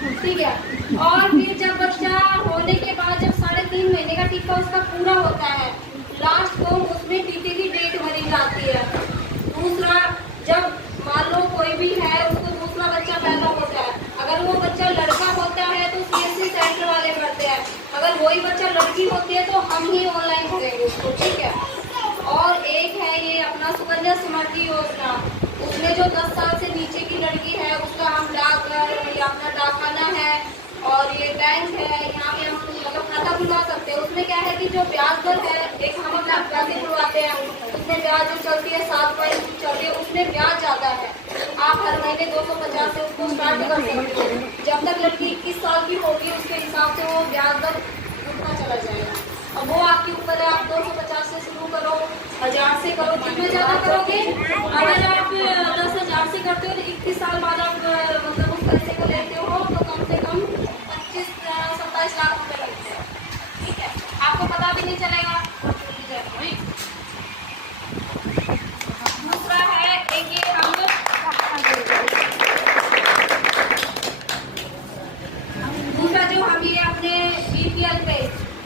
ठीक है। और फिर जब बच्चा होने के बाद जब 3.5 महीने का टीका उसका पूरा होता है, लास्ट फॉर्म उसमें टीके की डेट भरी जाती है। दूसरा, जब मान लो कोई भी है उसको दूसरा बच्चा पैदा होता है, अगर वो बच्चा लड़का होता है तो सीएससी सेंटर वाले करते हैं, अगर वही बच्चा लड़की होती है तो हम ही ऑनलाइन करेंगे उसको। ठीक है। और एक है ये अपना सुकन्या समृद्धि योजना, उसमें जो 10 साल से नीचे की लड़की है उसका हम डाकघर या अपना डाकखाना है और ये बैंक है, यहाँ पे हम मतलब खाता खुलवा सकते हैं। उसमें क्या है कि जो ब्याज दर है, एक हम अपना पैसे खुलवाते हैं, उसमें ब्याज जो चलती है 7% चलती है, उसमें ब्याज ज़्यादा है। आप हर महीने 250 से उसको स्टार्ट कर सकते हो। जब तक लड़की 21 साल की होगी उसके हिसाब से वो ब्याज दर उठता चला जाएगा। अब वो आपके ऊपर है, आप 250 से शुरू करो, 1000 से करो, जितना ज़्यादा करोगे। अगर आप 10,000 से करते हो तो 21 साल बाद आप मतलब उस पैसे को लेते हो तो कम से कम 25-27 लाख रुपए लगते हैं। ठीक है, आपको पता भी नहीं चलेगा। दूसरा है एक ये हम दूसरा जो हम ये अपने बीपीएल पे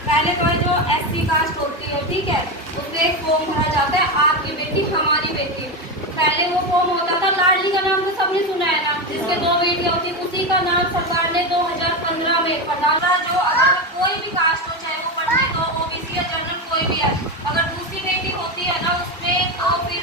पहले तो जो एससी कास्ट होती है, ठीक है, उसमें एक फॉर्म भरा जाता है, आपकी बेटी हमारी बेटी। पहले वो फॉर्म होता था, लाडली का नाम तो सबने सुना है ना, जिसके 2 बेटियां होती, उसी का नाम सरकार ने 2015 में पढ़ाना। जो अगर कोई भी कास्ट हो, चाहे वो पंडित हो, ओबीसी या जनरल कोई भी है, अगर दूसरी बेटी होती है ना उसमें तो फिर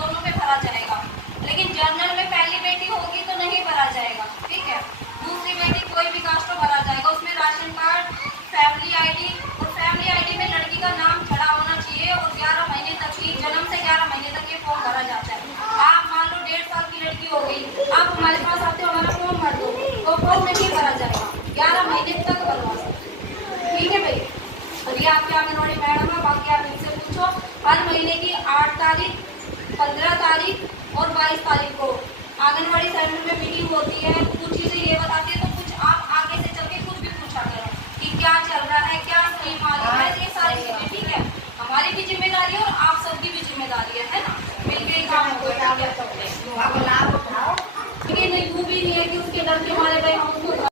दोनों पे भरा जाएगा। लेकिन जनरल में पहली बेटी होगी तो नहीं भरा जाएगा। ठीक है, दूसरी बेटी कोई भी कास्ट हो भरा जाएगा। उसमें राशन कार्ड, फैमिली आईडी, और फैमिली आईडी में लड़की का नाम खड़ा होना चाहिए और 11 महीने तक की, जन्म से 11 महीने तक ये फॉर्म भरा जाता है। आप मान लो 1.5 साल की लड़की हो गई, आप हमारे पास आते हो, हमारा फॉर्म भर दो, तो फॉर्म नहीं भरा जाएगा, 11 महीने तक भरवा सकते। ठीक है भाई, और ये आपके आंगनबाड़ी मैडम है, बाकी आप इनसे पूछो। हर महीने की 8 तारीख, 15 तारीख और 22 तारीख को आंगनबाड़ी सेंटर में मीटिंग होती है।